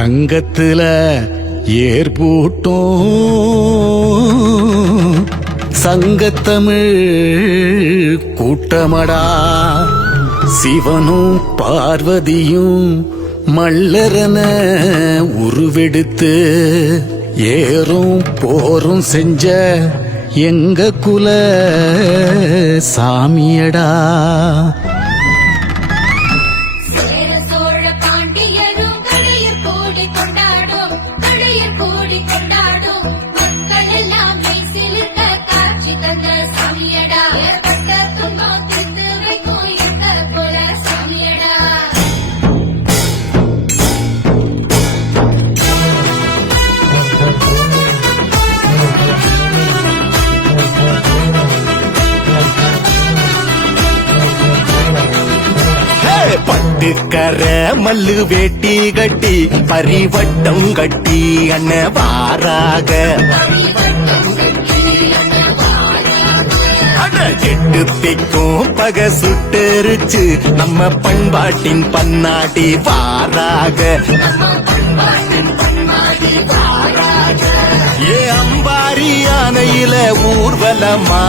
சங்கத்துல ஏற்பூட்டும். சங்கத்தமிழ் கூட்டமடா. சிவனும் பார்வதியும் மல்லரன உருவெடுத்து ஏறும் போரும் செஞ்ச எங்க குல சாமியடா. கடையர் பட்டுக்கர மல்லு வேட்டி கட்டி பரிவட்டம் கட்டி அண்ண வாராக. அட எட்டு திக்கும் பக சுட்டெரிச்சு நம்ம பண்பாட்டின் பன்னாடி வாராக. ஏ அம்பாரி யானையில ஊர்வலமா?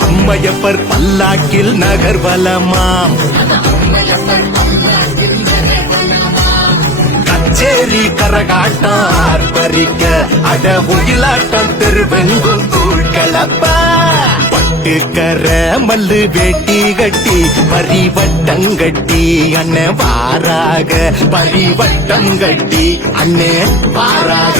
அம்மையப்பர் பல்லாக்கில் நகர்வலமா? கச்சேரி கரகாட்டம் ஆர்ப்பரிக்க அட உயிலாட்டம் தெருவெங்கும் தூள் கலப்ப கர மல்லு வேட்டி கட்டி பரிவட்டம் கட்டி அண்ணே வாராக பரிவட்டம் கட்டி அண்ணே வாராக.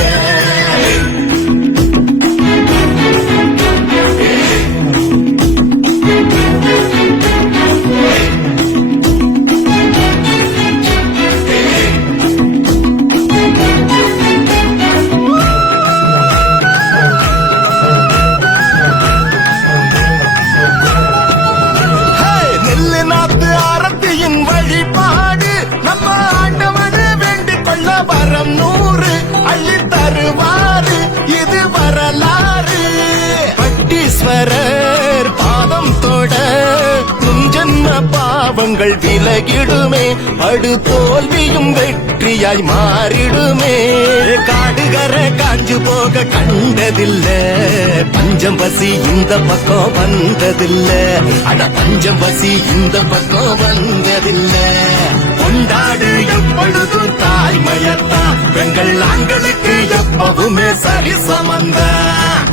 வரம் நூறு அள்ளி தருவாரு இது வரலாறு. பட்டீஸ்வரர் பாதம் தொட ஜென்ம பாவங்கள் விலகிடுமே படு தோல்வியும் வெற்றியாய் மாறிடுமே. காடுகர காஞ்சு போக கண்டதில்ல பஞ்சம் பசி இந்த பக்கம் வந்ததில்ல. அட பஞ்சம் பசி இந்த பக்கம் வந்ததில்லை. கொண்டாடு எப்பொழுதும் தாய்மையத்தான் பெண்கள் ஆண்களுக்கு எப்பவுமே சரி சமந்தான்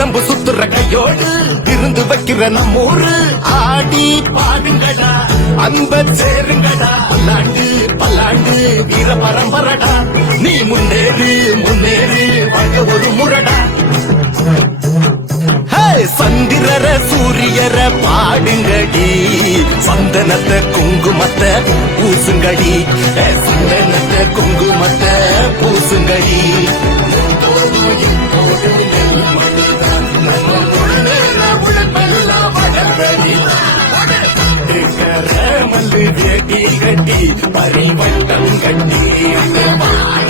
சிலம்பு சுத்துற கையோடு இருந்து வைக்கிற நம்மூரு ஆடி பாடுங்கடா அன்ப சேருங்கடா. பல்லாண்டு பல்லாண்டு வீர பரம்பரடா. நீ முன்னேறு முன்னேறு வாங்க ஒரு முரடா. சந்திரர சூரியர பாடுங்கடி. சந்தனத்தை குங்குமத்தை பூசுங்கடி. சந்தனத்தை குங்குமத்தை பூசுங்கடி. கட்டி பரிவட்டம் கட்டி